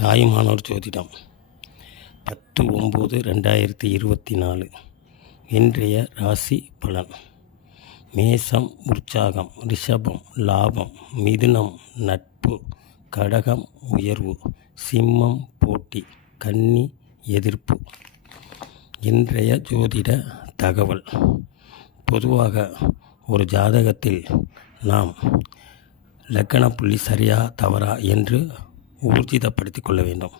தாயுமானோர் ஜோதிடம். பத்து ஒம்பது ரெண்டாயிரத்தி இருபத்தி நாலு. இன்றைய ராசி பலன். மேசம் உற்சாகம் ரிஷபம் லாபம் மிதுனம் நட்பு கடகம் உயர்வு சிம்மம் போட்டி கன்னி எதிர்ப்பு. இன்றைய ஜோதிட தகவல். பொதுவாக ஒரு ஜாதகத்தில் நாம் லக்கண புள்ளி சரியா தவறா என்று ஊர்ஜிதப்படுத்திக் கொள்ள வேண்டும்.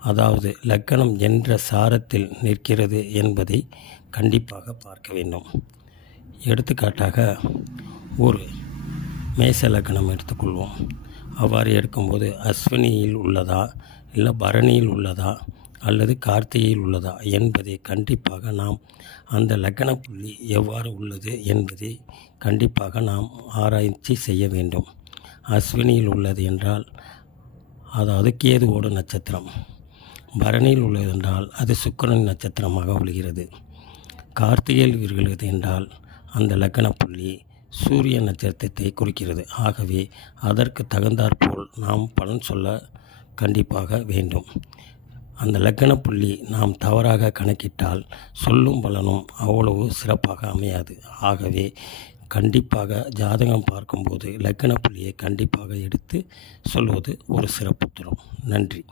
அதாவது லக்கணம் என்ற சாரத்தில் நிற்கிறது என்பதை கண்டிப்பாக பார்க்க வேண்டும். எடுத்துக்காட்டாக ஒரு மேச லக்கணம் எடுத்துக்கொள்வோம். அவ்வாறு எடுக்கும்போது அஸ்வினியில் உள்ளதா இல்லை பரணியில் உள்ளதா அல்லது கார்த்திகையில் உள்ளதா என்பதை கண்டிப்பாக நாம் அந்த லக்கண புள்ளி எவ்வாறு உள்ளது என்பதை கண்டிப்பாக நாம் ஆராய்ச்சி செய்ய வேண்டும். அஸ்வினியில் உள்ளது என்றால் அதாவது கேதுவோடு நட்சத்திரம். பரணியில் உள்ளது என்றால் அது சுக்கரன் நட்சத்திரமாக விழுகிறது கார்த்திகையில் விழுகிறது என்றால் அந்த லக்கண புள்ளி சூரிய நட்சத்திரத்தை குறிக்கிறது. ஆகவே அதற்கு தகுந்தாற்போல் நாம் பலன் சொல்ல கண்டிப்பாக வேண்டும். அந்த லக்கண புள்ளி நாம் தவறாக கணக்கிட்டால் சொல்லும் பலனும் அவ்வளவு சிறப்பாக அமையாது. ஆகவே கண்டிப்பாக ஜாதகம் பார்க்கும்போது லக்கண புள்ளியை கண்டிப்பாக எடுத்து சொல்வது ஒரு சிறப்பு தரும். நன்றி.